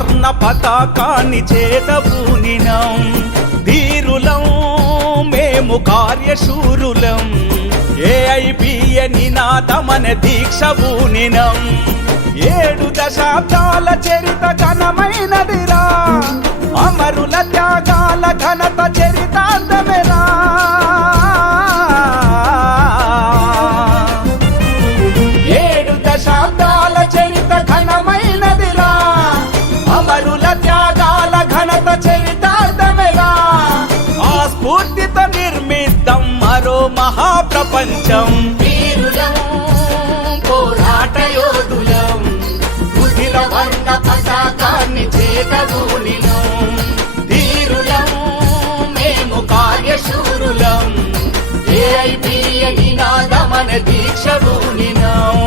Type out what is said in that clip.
వర్ణ పతాకాన్ని చేతబూనినం ధీరులం మేము కార్యశూరులం ఏఐబిఏ నినాదమన దీక్ష బూనినం 7 దశాబ్దాల చరిత ఘనమైనదిరా అమరుల త్యాగాల ఘనత చరితాంతమేరా 7 దశాబ్దాల చరిత ఘనమైనదిరా అమరుల త్యాగాల ఘనత చరితాంతమేరా ఆ స్ఫూర్తితో నిర్మిద్దాం మరో మహాప్రపంచం వీరులం పోరాట యోధులం ఉదిర వర్ణ పతాకాన్ని చేతబూనినం ధీరులం మేము కార్యశూరులం ఏఐబిఏ నినాదమన దీక్ష బూనినం